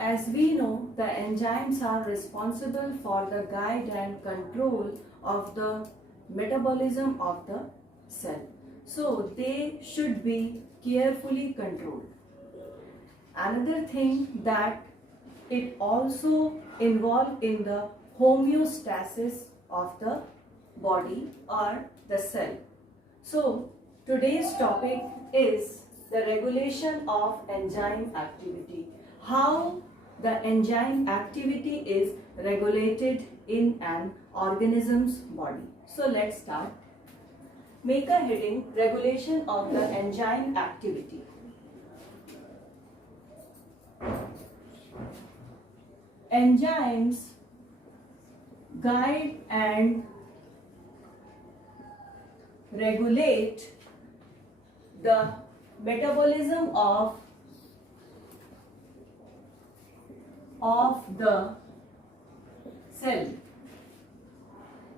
As we know, the enzymes are responsible for the guide and control of the metabolism of the cell. So they should be carefully controlled. Another thing that it also involved in the homeostasis of the body or the cell. So today's topic is the regulation of enzyme activity. How the enzyme activity is regulated in an organism's body. So let's start. Make a heading: regulation of the enzyme activity. Enzymes guide and regulate the metabolism of the cell.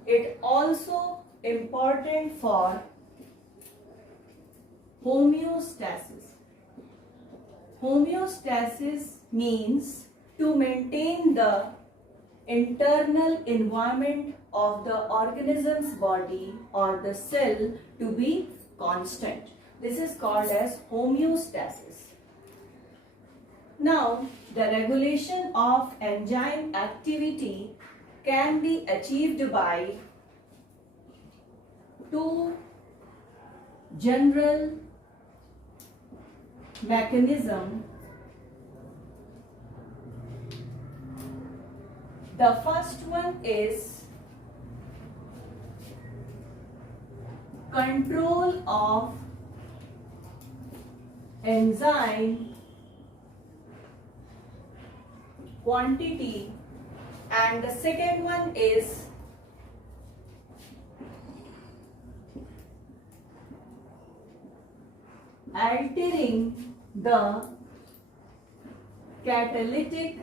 It also important for homeostasis. Homeostasis means to maintain the internal environment of the organism's body or the cell to be constant. This is called as homeostasis. Now, the regulation of enzyme activity can be achieved by two general mechanisms. The first one is control of enzyme quantity, and the second one is altering the catalytic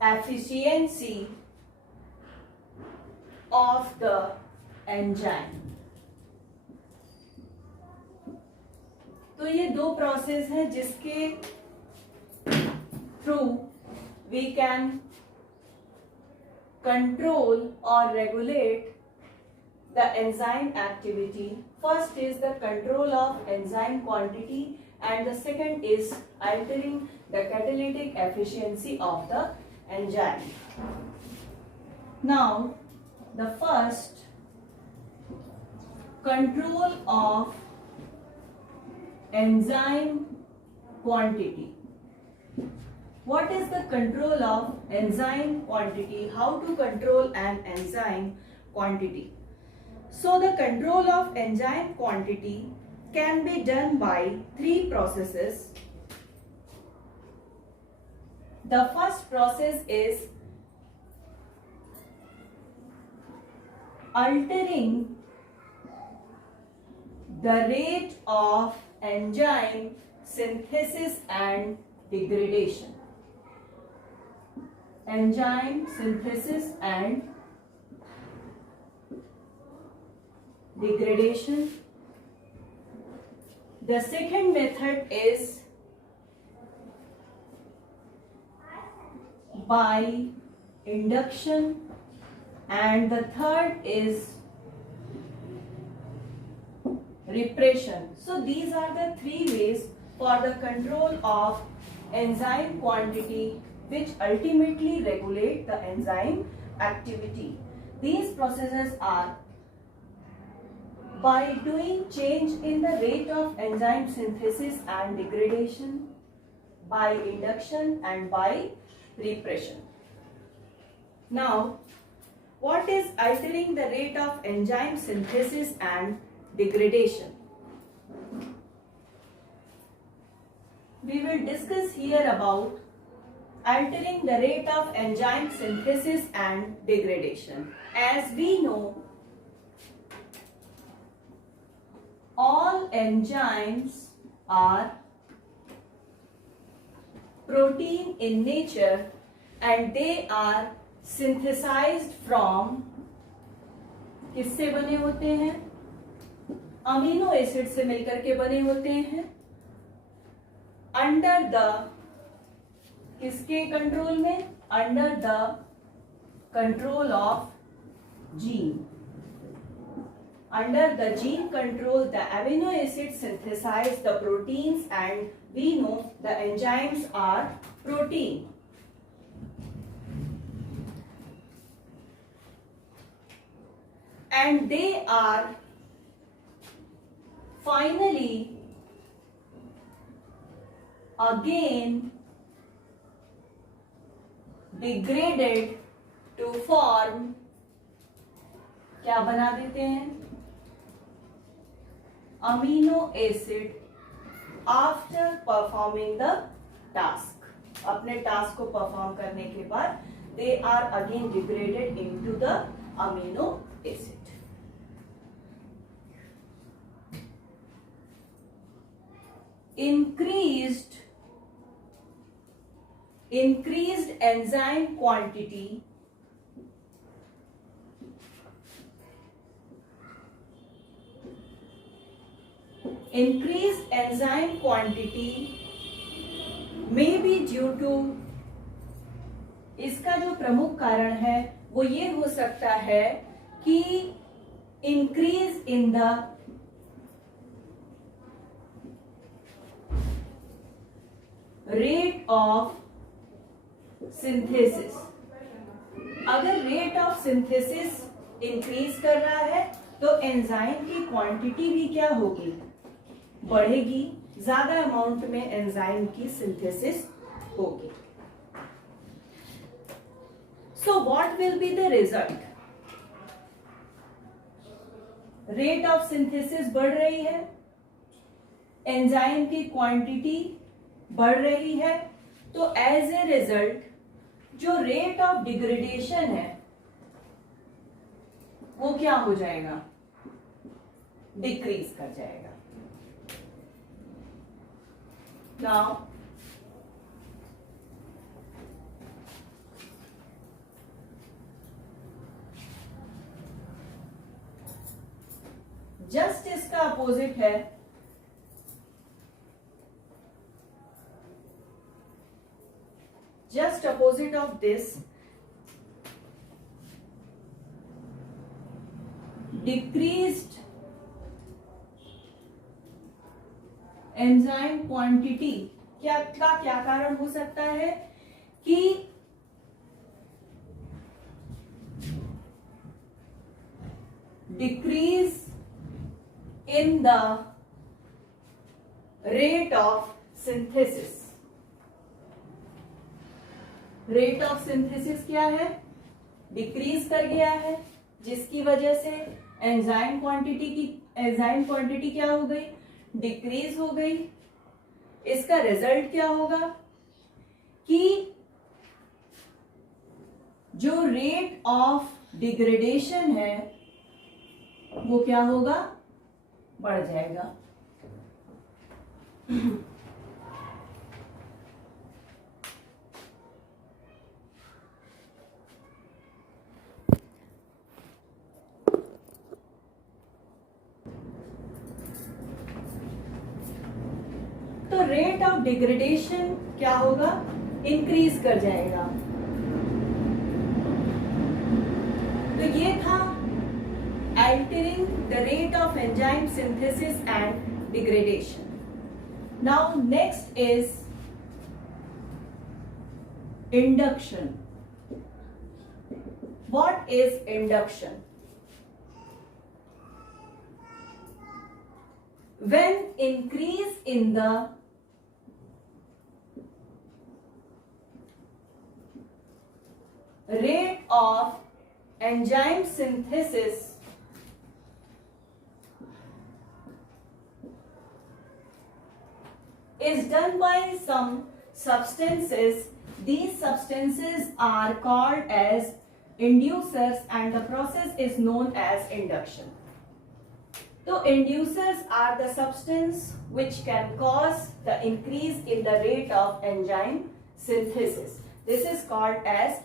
efficiency of the enzyme. तो ये दो process हैं जिसके through we can control or regulate the enzyme activity. First is the control of enzyme quantity and the second is altering the catalytic efficiency of the enzyme. Now, the first, control of enzyme quantity. What is the control of enzyme quantity? How to control an enzyme quantity? So the control of enzyme quantity can be done by three processes. The first process is altering the rate of enzyme synthesis and degradation. Enzyme synthesis and degradation. The second method is by induction and the third is repression. So these are the three ways for the control of enzyme quantity which ultimately regulate the enzyme activity. These processes are by doing change in the rate of enzyme synthesis and degradation, by induction and by repression. Now, what is altering the rate of enzyme synthesis and degradation? We will discuss here about altering the rate of enzyme synthesis and degradation. As we know, all enzymes are protein in nature and they are synthesized from, किससे बने होते हैं? Amino acid से मिलकर के बने होते हैं. अंडर द, किसके कंट्रोल में? Under the control of gene. Under the gene control, the amino acids synthesize the proteins, and we know the enzymes are protein. And they are finally again degraded to form, क्या बना देते हैं? Amino acid after performing the task. अपने task को perform करने के बाद they are again degraded into the amino acid. increased enzyme quantity may be due to, इसका जो प्रमुख कारण है वो ये हो सकता है कि increase in the rate of synthesis. अगर रेट ऑफ सिंथेसिस इंक्रीज कर रहा है तो एंजाइम की क्वांटिटी भी क्या होगी? बढ़ेगी. ज्यादा अमाउंट में एंजाइम की सिंथेसिस होगी. So what will be the result? Rate of synthesis बढ़ रही है, एंजाइम की क्वांटिटी बढ़ रही है, तो एज ए रिजल्ट जो रेट ऑफ डिग्रेडेशन है वो क्या हो जाएगा? डिक्रीज कर जाएगा. नाउ जस्ट इसका अपोजिट है. Just opposite of this, decreased enzyme quantity क्या कारण हो सकता है कि decrease in the rate of synthesis. Rate of synthesis क्या है? डिक्रीज कर गया है, जिसकी वजह से एंजाइम क्वांटिटी क्या हो गई? डिक्रीज हो गई. इसका रिजल्ट क्या होगा कि जो रेट ऑफ डिग्रेडेशन है वो क्या होगा? बढ़ जाएगा. तो रेट ऑफ डिग्रेडेशन क्या होगा? इंक्रीज कर जाएगा. तो ये था altering the rate of enzyme synthesis and degradation. Now next is induction. What is induction? When increase in the rate of enzyme synthesis is done by some substances, these substances are called as inducers and the process is known as induction. So inducers are the substance which can cause the increase in the rate of enzyme synthesis. This is called as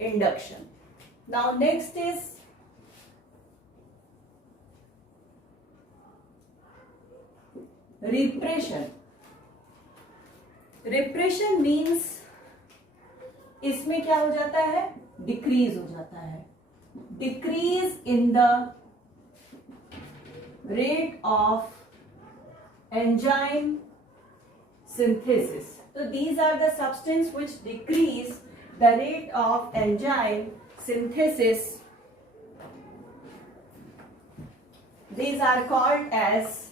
induction. Now next is repression. Repression means इसमें क्या हो जाता है, decrease हो जाता है, decrease in the rate of enzyme synthesis. So these are the substances which decrease the rate of enzyme synthesis. These are called as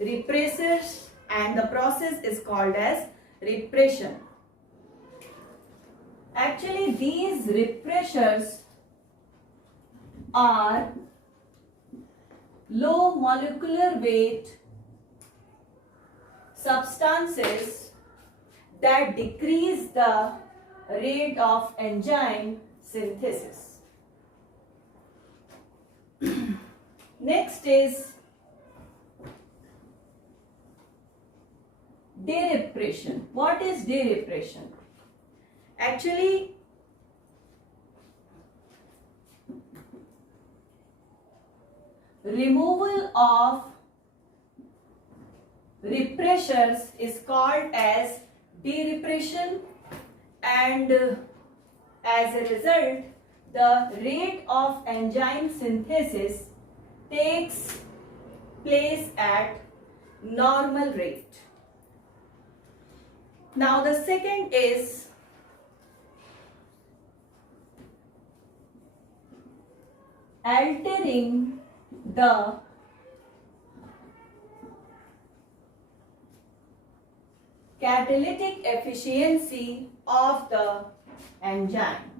repressors and the process is called as repression. Actually these repressors are low molecular weight substances that decrease the rate of enzyme synthesis. Next is derepression. What is derepression? Actually, removal of repressors is called as derepression, and as a result the rate of enzyme synthesis takes place at normal rate. Now the second is altering the catalytic efficiency of the enzyme.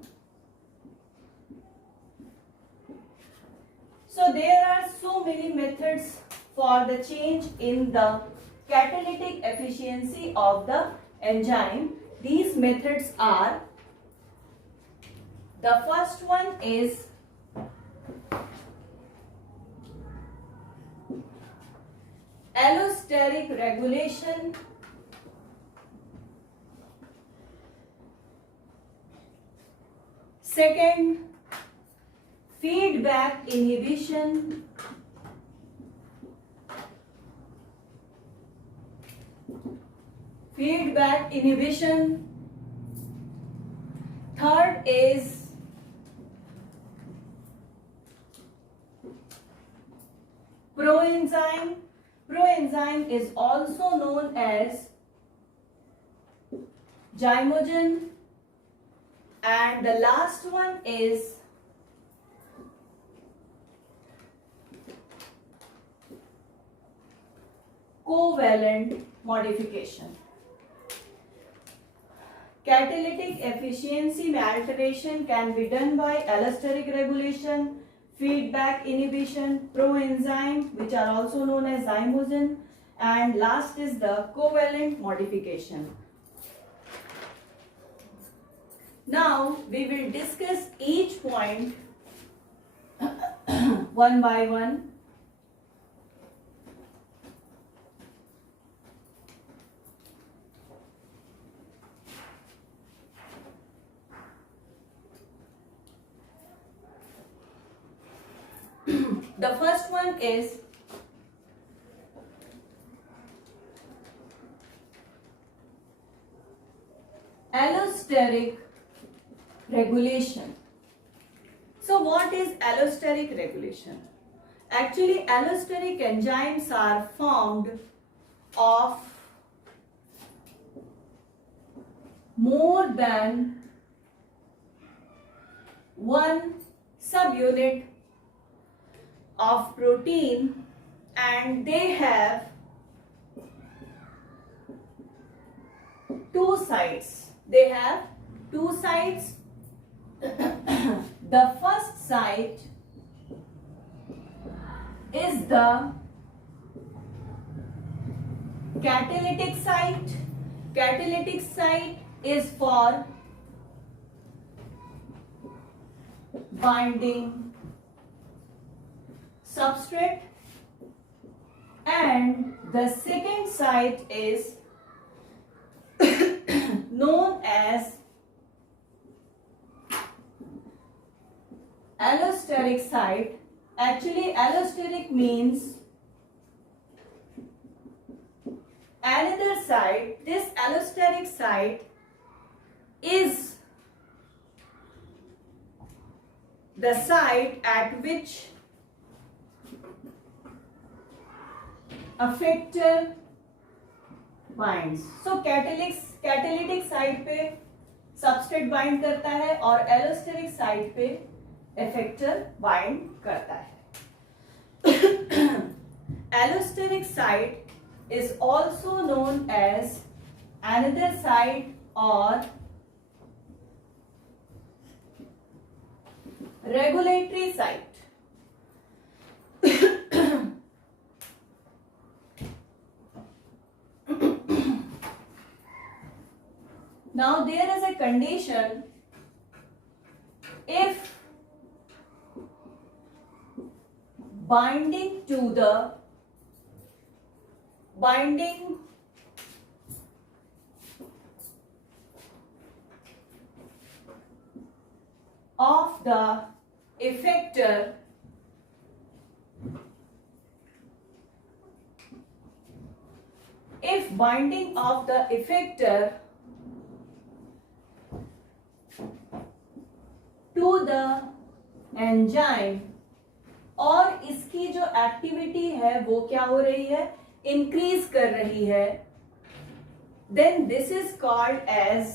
So there are so many methods for the change in the catalytic efficiency of the enzyme. These methods are, the first one is allosteric regulation. Second, feedback inhibition. Feedback inhibition. Third is proenzyme. Proenzyme is also known as zymogen. And the last one is covalent modification. Catalytic efficiency में alteration can be done by allosteric regulation, feedback inhibition, proenzyme which are also known as zymogen, and last is the covalent modification. Now we will discuss each point one by one. The first one is allosteric regulation. So what is allosteric regulation? Actually, allosteric enzymes are formed of more than one subunit of protein, and they have two sites. They have two sites. The first site is the catalytic site. Catalytic site is for binding substrate, and the second site is known as allosteric site. Actually, allosteric means another site, this allosteric site is the site at which effector binds. So catalytic site पे substrate bind करता है और allosteric site पे effector bind करता है. Allosteric site is also known as another site or regulatory site. Now there is a condition: if binding of the effector to the enzyme और इसकी जो एक्टिविटी है वो क्या हो रही है, इंक्रीज कर रही है, then this is called as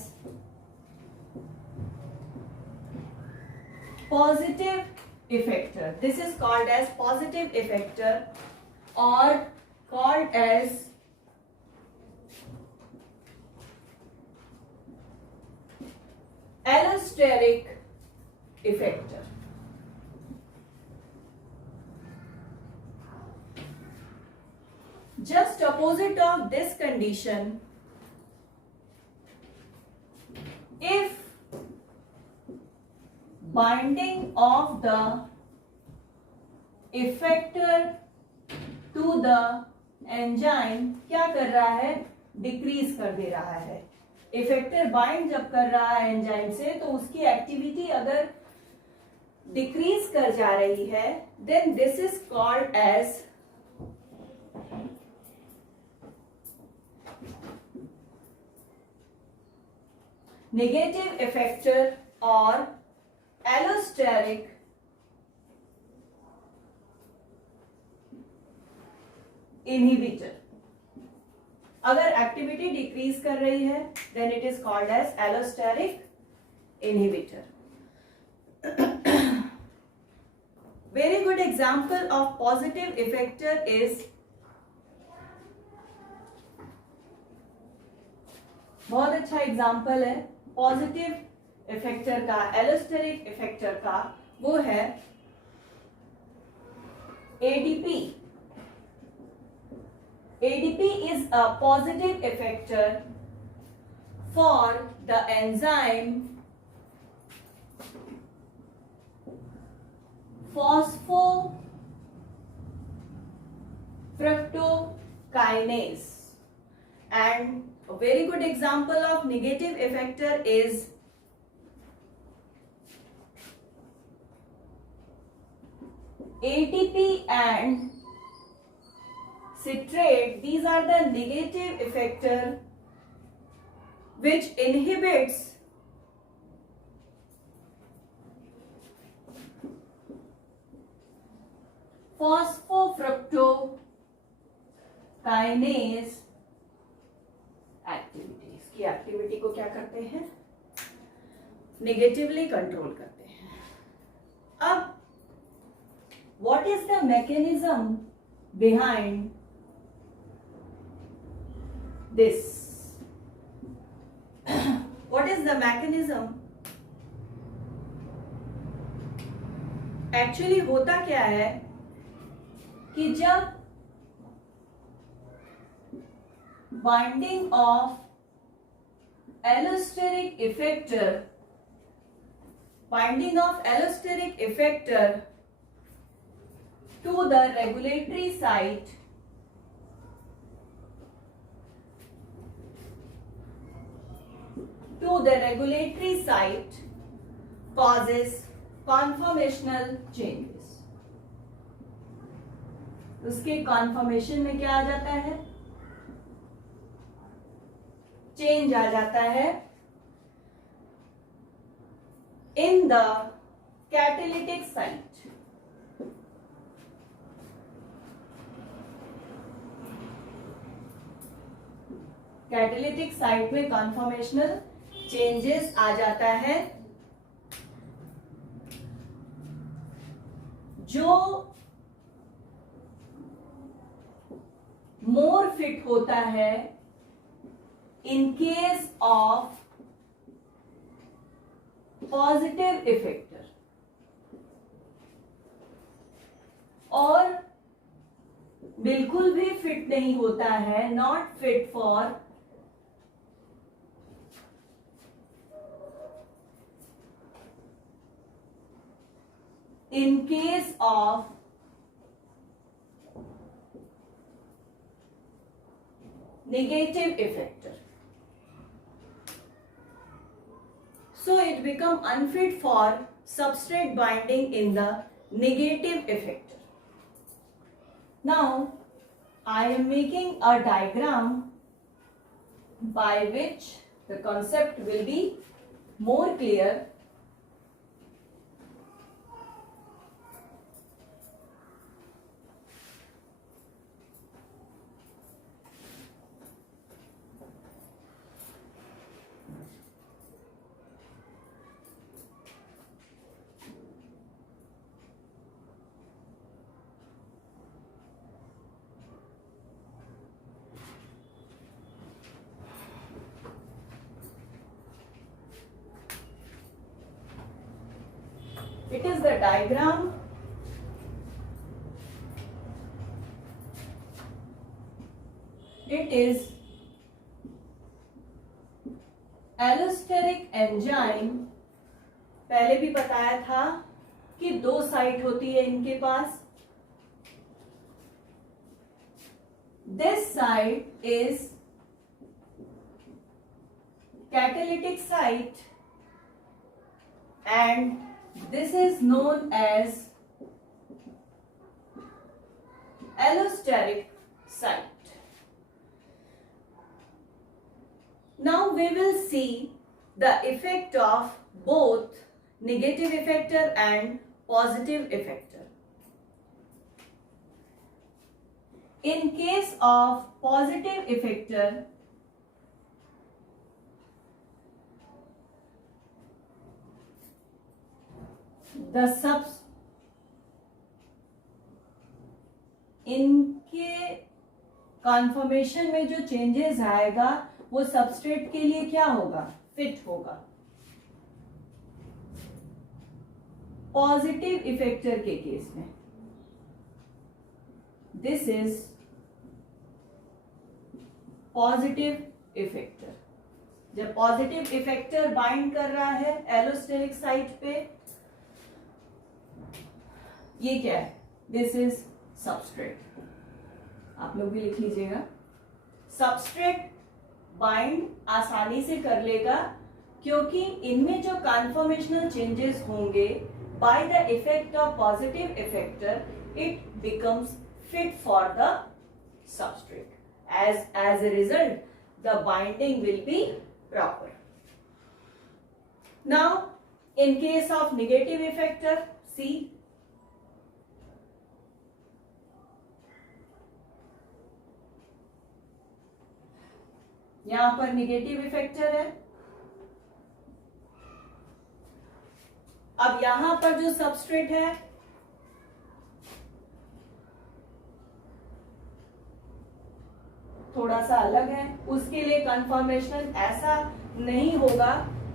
positive effector. This is called as positive effector और called as allosteric effector. Just opposite of this condition, if binding of the effector to the enzyme क्या कर रहा है, decrease कर दे रहा है. Effector bind जब कर रहा है एंजाइम से तो उसकी एक्टिविटी अगर डिक्रीज कर जा रही है, then this is called as negative effector और एलोस्टेरिक इनहिबिटर. अगर एक्टिविटी डिक्रीज कर रही है then it is called as allosteric inhibitor. Very good example of positive effector is, बहुत अच्छा एग्जाम्पल है पॉजिटिव इफेक्टर का, एलोस्टेरिक इफेक्टर का, वो है ADP. ADP is a positive effector for the enzyme phosphofructokinase, and a very good example of negative effector is ATP and citrate. These are the negative effector which inhibits phosphofructokinase activity. इसकी activity को क्या करते हैं, negatively control करते हैं. अब what is the mechanism behind this? What is the mechanism? Actually होता क्या है कि जब binding of allosteric effector to the regulatory site causes conformational changes. उसके conformation में क्या आ जाता है, चेंज आ जाता है in the catalytic site. Catalytic site में कन्फॉर्मेशनल चेंजेस आ जाता है जो मोर फिट होता है in case of positive effector, और बिल्कुल भी फिट नहीं होता है, not fit for in case of negative effector. So it become unfit for substrate binding in the negative effector. Now I am making a diagram by which the concept will be more clear. It is the diagram it is allosteric enzyme. पहले भी बताया था कि दो site होती है इनके पास। This site is catalytic site and this is known as allosteric site. Now we will see the effect of both negative effector and positive effector. In case of positive effector, इनके conformation में जो changes आएगा वो substrate के लिए क्या होगा, fit होगा। पॉजिटिव इफेक्टर के केस में दिस इज पॉजिटिव इफेक्टर। जब पॉजिटिव इफेक्टर बाइंड कर रहा है एलोस्टेरिक साइट पे, ये क्या है, दिस इज सबस्ट्रेट। आप लोग भी लिख लीजिएगा। सबस्ट्रेट बाइंड आसानी से कर लेगा क्योंकि इनमें जो कन्फर्मेशनल चेंजेस होंगे by the effect of positive effector, it becomes fit for the substrate. as a result, the binding will be proper. Now in case of negative effector, see, यहां पर नेगेटिव इफेक्टर है। अब यहां पर जो substrate है थोड़ा सा अलग है, उसके लिए कन्फर्मेशन ऐसा नहीं होगा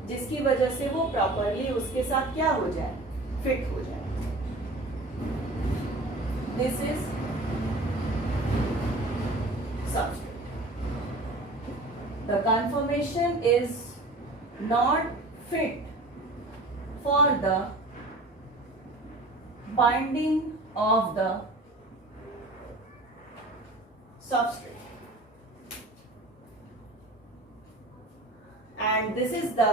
जिसकी वजह से वो प्रॉपरली उसके साथ क्या हो जाए, फिट हो जाए। This is substrate. The conformation is not fit for the binding of the substrate, and this is the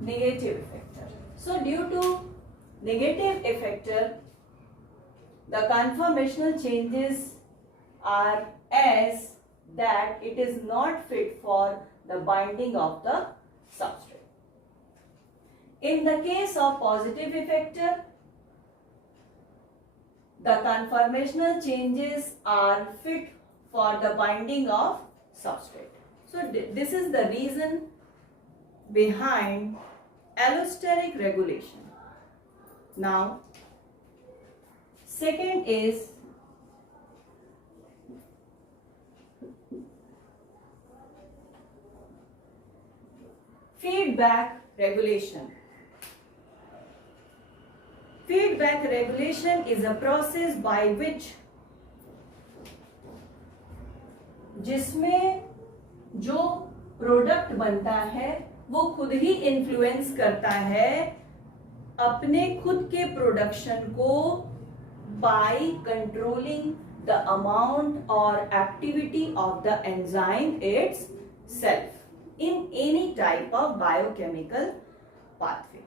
negative effector. So due to negative effector, the conformational changes are as that it is not fit for the binding of the substrate. In the case of positive effector, the conformational changes are fit for the binding of substrate. So this is the reason behind allosteric regulation. Now, second is feedback regulation. Feedback regulation is a process by which जिसमें जो product बनता है वो खुद ही influence करता है अपने खुद के प्रोडक्शन को by controlling the amount or activity of the enzyme itself in any type of biochemical pathway.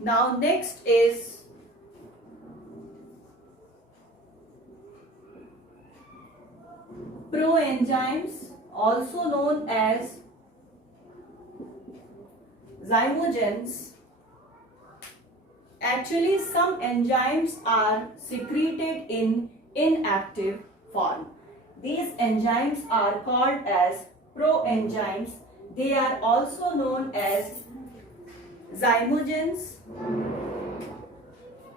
Now next is proenzymes, also known as zymogens. Actually, some enzymes are secreted in inactive form. These enzymes are called as proenzymes. They are also known as zymogens.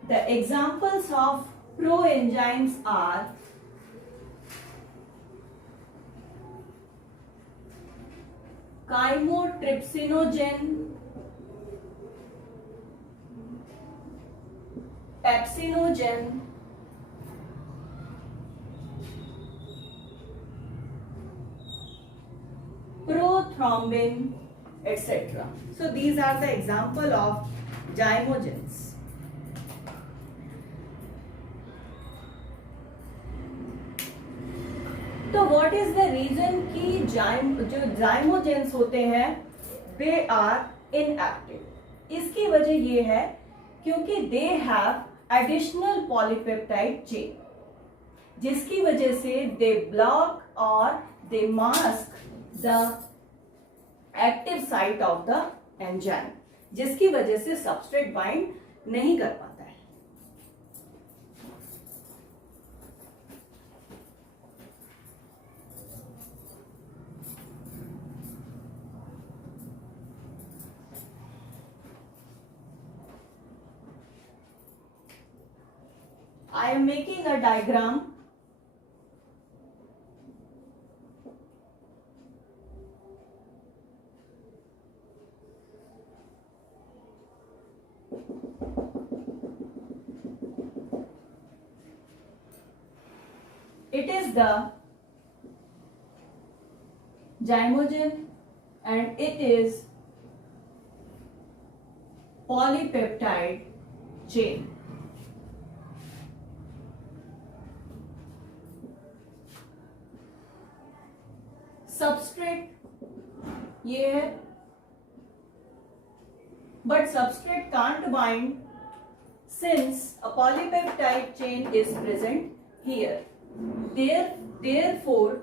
The examples of proenzymes are chymotrypsinogen, pepsinogen, prothrombin, etc. So these are the example of zymogens. तो what is the reason कि जो zymogens होते हैं they R inactive? इसकी वजह ये है क्योंकि they have additional polypeptide chain, जिसकी वजह से दे ब्लॉक और they mask the active site of the enzyme, जिसकी वजह से सबस्ट्रेट बाइंड नहीं कर पाता है. I am making a diagram. It is the zymogen and it is polypeptide chain. Substrate ये है, but substrate can't bind since a polypeptide chain is present here. Therefore,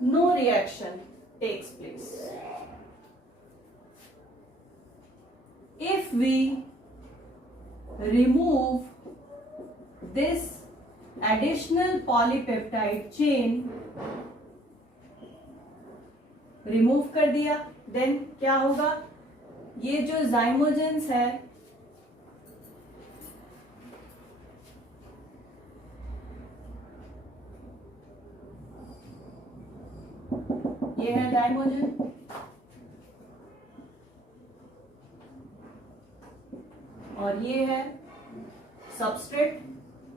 no reaction takes place. If we remove this additional polypeptide chain, remove कर दिया, then क्या होगा? ये जो zymogens है ये है जाइमोजन, और ये है सबस्ट्रेट.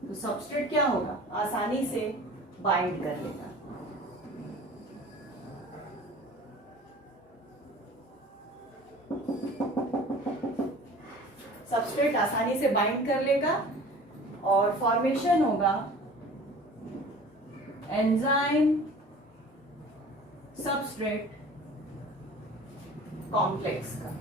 तो सबस्ट्रेट क्या होगा? आसानी से बाइंड कर लेगा. सबस्ट्रेट आसानी से बाइंड कर लेगा और फॉर्मेशन होगा एंजाइम सबस्ट्रेट कॉम्प्लेक्स का।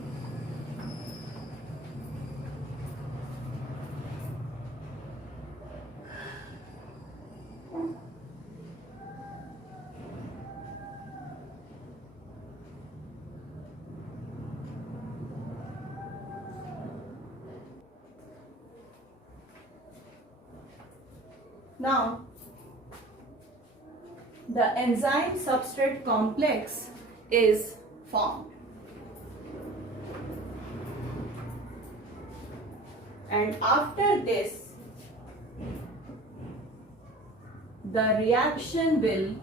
Now, the enzyme substrate complex is formed. And after this, the reaction will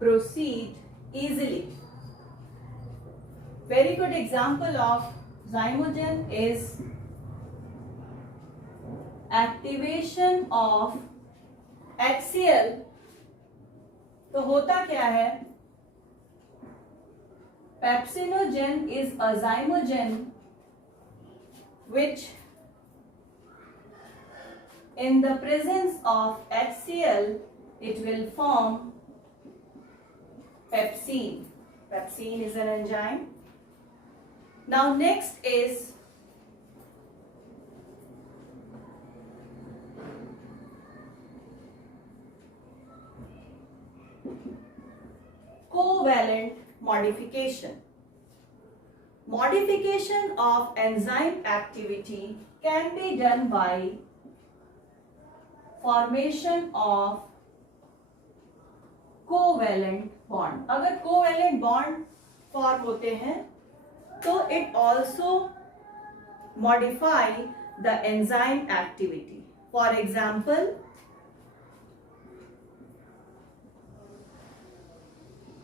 proceed easily. Very good example of zymogen is activation of HCl. तो होता क्या है? Pepsinogen is a zymogen which in the presence of HCl it will form pepsine. Pepsine is an enzyme. Now next is covalent modification. Modification of enzyme activity can be done by formation of covalent bond. अगर covalent bond form होते हैं तो it also modify the enzyme activity. For example,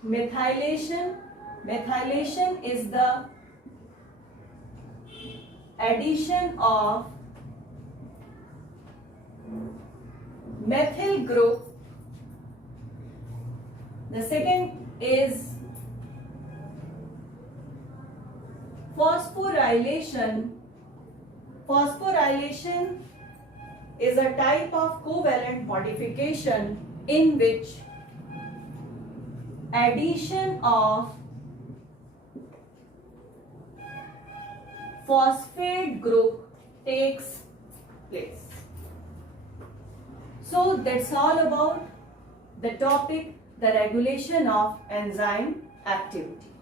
methylation. Methylation is the addition of methyl group. The second is phosphorylation. Phosphorylation is a type of covalent modification in which addition of phosphate group takes place. So that's all about the topic, the regulation of enzyme activity.